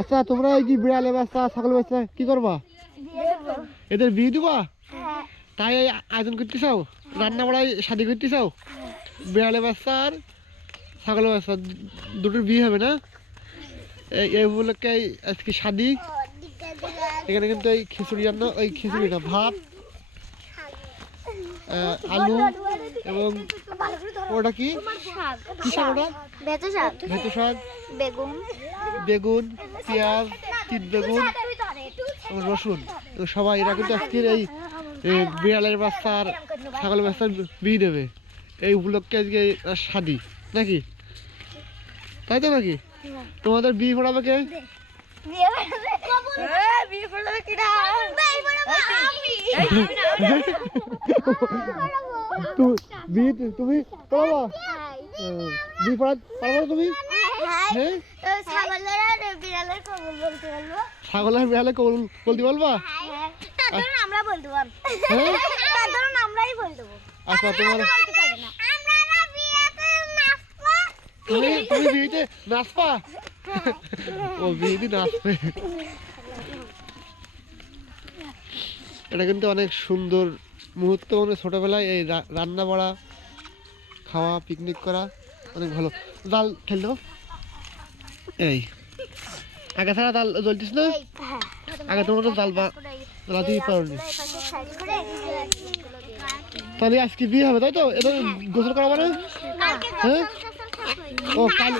আচ্ছা তোমরা এই যে বিড়ালে বাচ্চা ছাগল বাচ্চা, কি করবা? এদের বিয়ে দিবা? তাই আয়োজন করতে চাও? রান্না বাড়াই শাদি করতে চাও? বিড়ালে বাচ্চা আর ছাগল বাচ্চা, দুটোর বিয়ে হবে না? এই উপলক্ষে আজকে শাদি। এখানে কিন্তু এই খিচুড়ি রান্না, ওই খিচুড়ি না ভাত আলু এবং ওটা কি? কি শাক ওটা? ভেতো শাক। বেগুন। বেগুন পেঁয়াজ তিন বেগুন রসুন। সবাই এরা কিন্তু আজকের এই বিড়ালের বাচ্চা আর ছাগলের বাচ্চার বিয়ে দেবে। এই উপলক্ষে আজকে শাদি নাকি? তাই তো নাকি? তোমাদের বিয়ে পড়াবে কে? বিয়ে করবে কিনা? বিয়ে করবে তুমি বিয়ে তু- তুমি পারবে তুমি? হ্যাঁ। ছাগলের বলতে বলব বিড়ালে বলবা আমরা বলতে পারব। হ্যাঁ? তার ধরুন আমরাই বলে আচ্ছা তোমার তুমি তুমি বিয়েতে নাচবা? ও বিয়েতে নাচবে। এটা কিন্তু অনেক সুন্দর মুহূর্ত মানে ছোটবেলায় এই রান্না বাড়া খাওয়া পিকনিক করা অনেক ভালো। জাল ঠেল এই। আগে ছাড়া জাল জ্বলতিস না? আগে তোমার তো বা রাতেই পারোনি। তাহলে আজকে বিয়ে হবে তাই তো? এটা গোসল করাবো না? হ্যাঁ? ও কাল